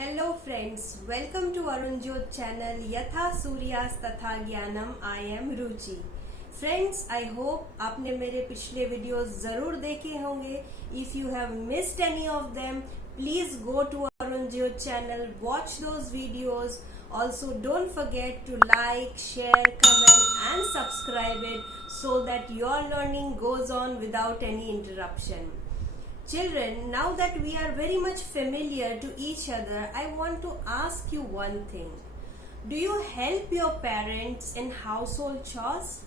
Hello friends, welcome to Arunjot channel यथा सूर्यास्त तथा ज्ञानम I am Ruchi. Friends, I hope आपने मेरे पिछले वीडियोस जरूर देखे होंगे। If you have missed any of them, please go to Arunjot channel, watch those videos. Also, don't forget to like, share, comment and subscribe it so that your learning goes on without any interruption. Children, now that we are very much familiar to each other, I want to ask you one thing. Do you help your parents in household chores?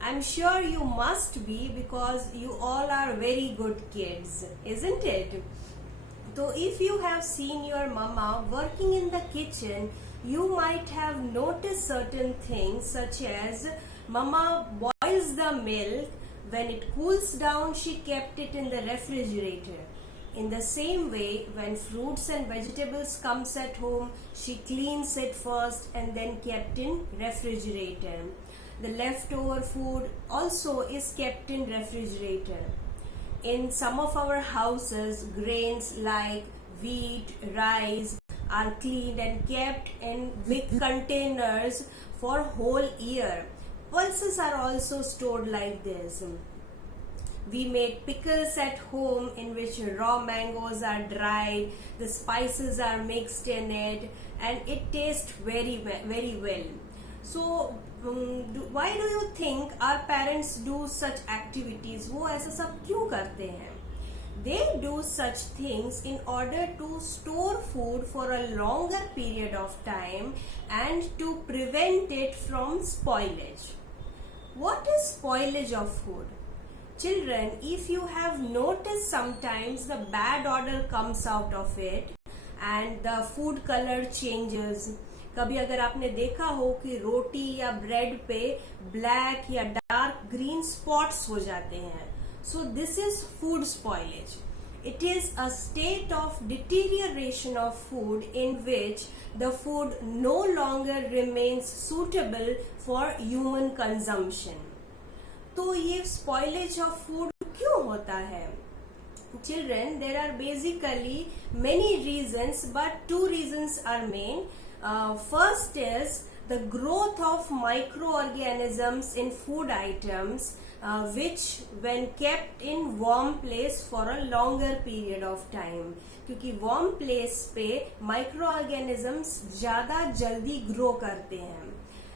I'm sure you must be because you all are very good kids, isn't it? So if you have seen your mama working in the kitchen, you might have noticed certain things such as mama boils the milk. When it cools down, she kept it in the refrigerator. In the same way, when fruits and vegetables comes at home, she cleans it first and then kept in refrigerator. The leftover food also is kept in refrigerator. In some of our houses, grains like wheat, rice are cleaned and kept in big containers for whole year. Pulses are also stored like this. We make pickles at home in which raw mangoes are dried, the spices are mixed in it, and it tastes very well. So, why do you think our parents do such activities? वो ऐसा सब क्यों करते हैं? They do such things in order to store food for a longer period of time and to prevent it from spoilage. What is spoilage of food? Children, if you have noticed sometimes the bad odor comes out of it and the food color changes. कभी अगर आपने देखा हो कि रोटी या bread पे black या dark green spots हो जाते हैं. So this is food spoilage. It is a state of deterioration of food in which the food no longer remains suitable for human consumption. तो ये spoilage of food क्यों होता है? Children, there are basically many reasons, but two reasons are main. First is the growth of microorganisms in food items which when kept in warm place for a longer period of time, क्योंकि warm place पे microorganisms ज़्यादा जल्दी grow करते हैं.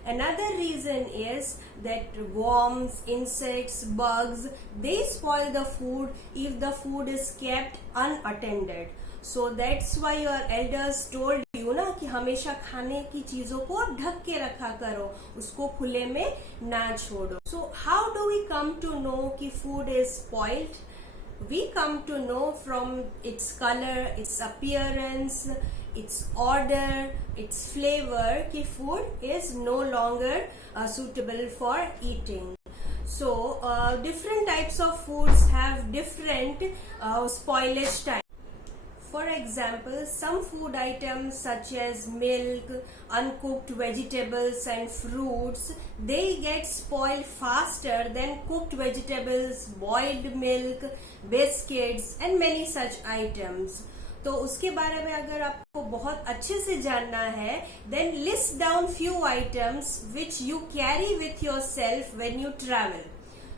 Another reason is that worms, insects, bugs, they spoil the food if the food is kept unattended. So that's why your elders told you ना कि हमेशा खाने की चीजों को ढक के रखा करो, उसको खुले में ना छोड़ो. So how do we come to know कि food is spoiled? We come to know from its color, its appearance, its odor, its flavor कि food is no longer suitable for eating. So different types of foods have different spoilage time. For example, some food items such as milk, uncooked vegetables and fruits, they get spoiled faster than cooked vegetables, boiled milk, biscuits and many such items. तो उसके बारे में अगर आपको बहुत अच्छे से जानना है, then list down few items which you carry with yourself when you travel.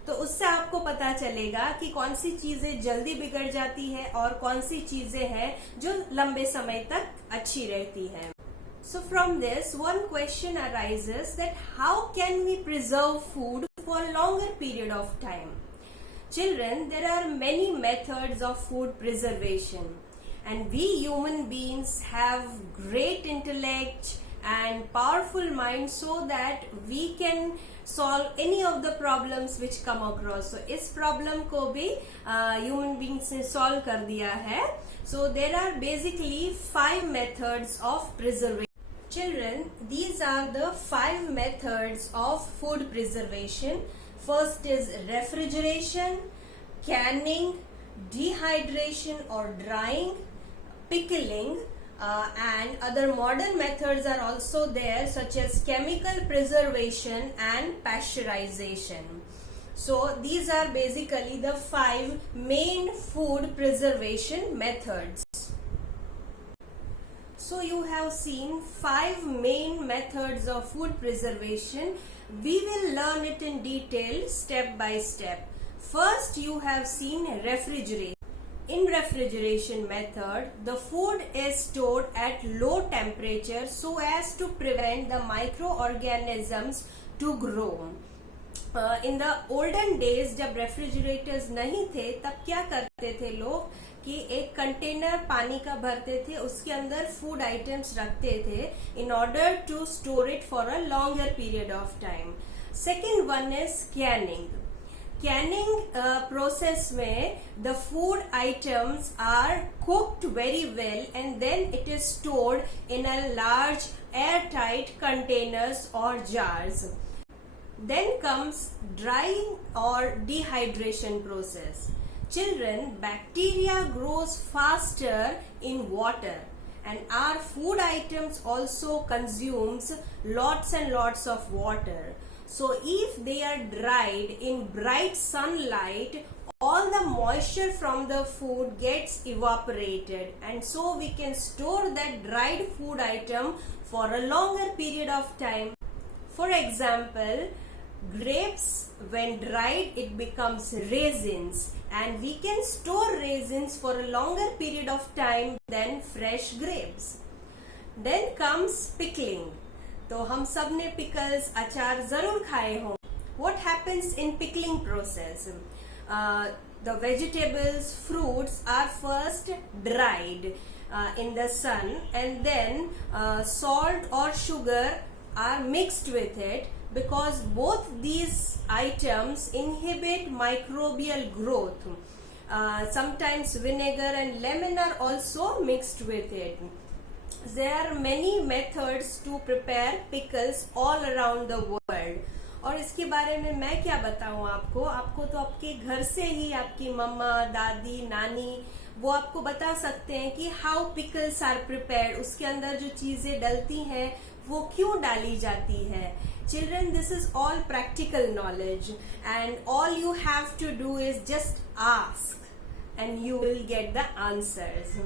तो उससे आपको पता चलेगा कि कौन सी चीजें जल्दी बिगड़ जाती है और कौन सी चीजें हैं जो लंबे समय तक अच्छी रहती हैं. So from this, one question arises that how can we preserve food for a longer period of time? Children, there are many methods of food preservation. And we human beings have great intellect and powerful mind so that we can solve any of the problems which come across. So इस problem को भी human beings ने solve कर दिया है. So there are basically 5 methods of preservation. Children, these are the 5 methods of food preservation. First is refrigeration, canning, dehydration or drying, pickling, and other modern methods are also there such as chemical preservation and pasteurization. So these are basically the 5 main food preservation methods. So you have seen 5 main methods of food preservation. We will learn it in detail step by step. First, you have seen refrigeration. In refrigeration method, the food is stored at low temperature so as to prevent the microorganisms to grow. In the olden days, जब refrigerators नहीं थे, तब क्या करते थे लोग कि एक कंटेनर पानी का भरते थे, उसके अंदर फूड आइटम्स रखते थे in order to store it for a longer period of time. Second one is canning. Canning process में the food items are cooked very well and then it is stored in a large airtight containers or jars. Then comes drying or dehydration process. Children, bacteria grows faster in water and our food items also consumes lots and lots of water. So if they are dried in bright sunlight, all the moisture from the food gets evaporated and so we can store that dried food item for a longer period of time. For example, grapes, when dried, it becomes raisins and we can store raisins for a longer period of time than fresh grapes. Then comes pickling. तो हम सब ने pickles अचार जरूर खाए हों. What happens in pickling process? The vegetables, fruits are first dried in the sun and then salt or sugar are mixed with it because both these items inhibit microbial growth. Sometimes vinegar and lemon are also mixed with it. There are many methods to prepare pickles all around the world. और इसके बारे में मैं क्या बताऊं आपको तो आपके घर से ही आपकी मम्मा, दादी, नानी वो आपको बता सकते हैं कि how pickles are prepared. उसके अंदर जो चीजें डलती हैं वो क्यों डाली जाती है. Children, this is all practical knowledge and all you have to do is just ask and you will get the answers.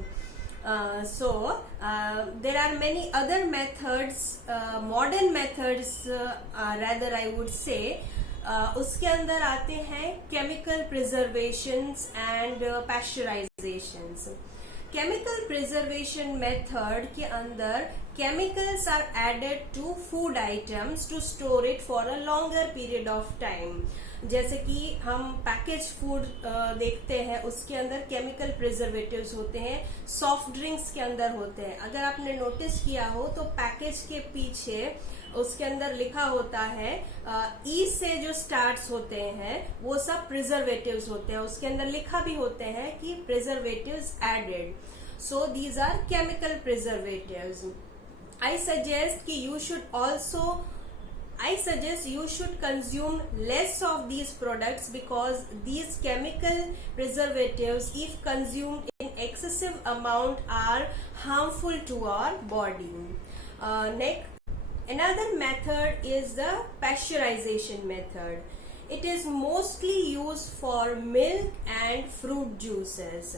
There are many other methods, modern methods rather I would say. उसके अंदर आते हैं chemical preservations and pasteurizations. Chemical preservation method के अंदर chemicals are added to food items to store it for a longer period of time. जैसे कि हम package food देखते हैं उसके अंदर केमिकल प्रिजर्वेटिव्स होते हैं, सॉफ्ट ड्रिंक्स के अंदर होते हैं. अगर आपने नोटिस किया हो तो पैकेज के पीछे उसके अंदर लिखा होता है ई से जो स्टार्ट्स होते हैं वो सब प्रिजर्वेटिव्स होते हैं. उसके अंदर लिखा भी होते हैं कि preservatives added. So these are chemical preservatives. I suggest you should consume less of these products because these chemical preservatives, if consumed in excessive amount, are harmful to our body. Next, another method is the pasteurization method. It is mostly used for milk and fruit juices.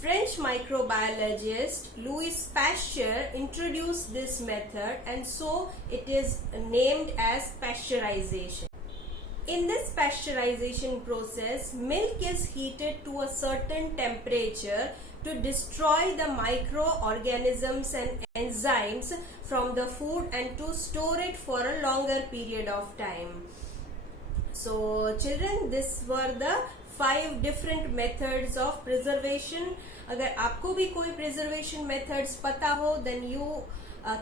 French microbiologist Louis Pasteur introduced this method and so it is named as pasteurization. In this pasteurization process, milk is heated to a certain temperature to destroy the microorganisms and enzymes from the food and to store it for a longer period of time. So children, these were the 5 different methods of preservation. अगर आपको भी कोई preservation methods पता हो, then you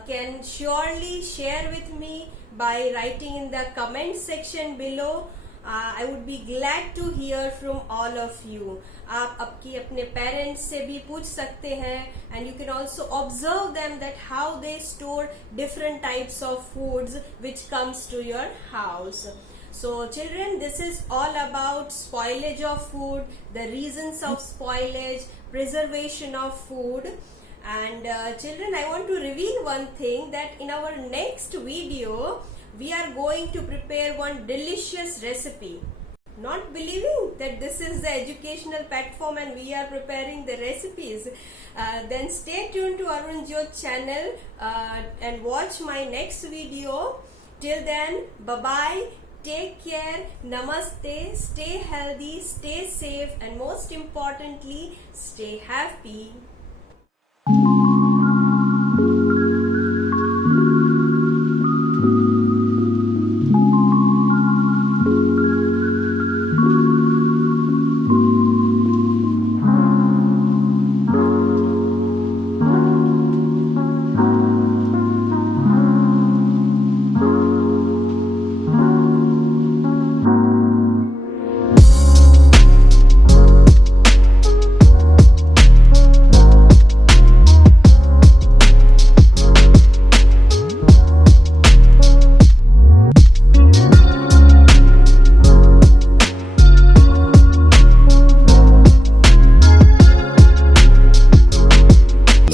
can surely share with me by writing in the comment section below. I would be glad to hear from all of you. आप आपकी अपने parents से भी पूछ सकते हैं and you can also observe them that how they store different types of foods which comes to your house. So children, this is all about spoilage of food, the reasons of spoilage, preservation of food. And children, I want to reveal one thing, that in our next video we are going to prepare one delicious recipe not believing that this is the educational platform and we are preparing the recipes, then stay tuned to Arun Jyot channel and watch my next video. Till then, bye bye, take care, namaste, stay healthy, stay safe, and most importantly, stay happy.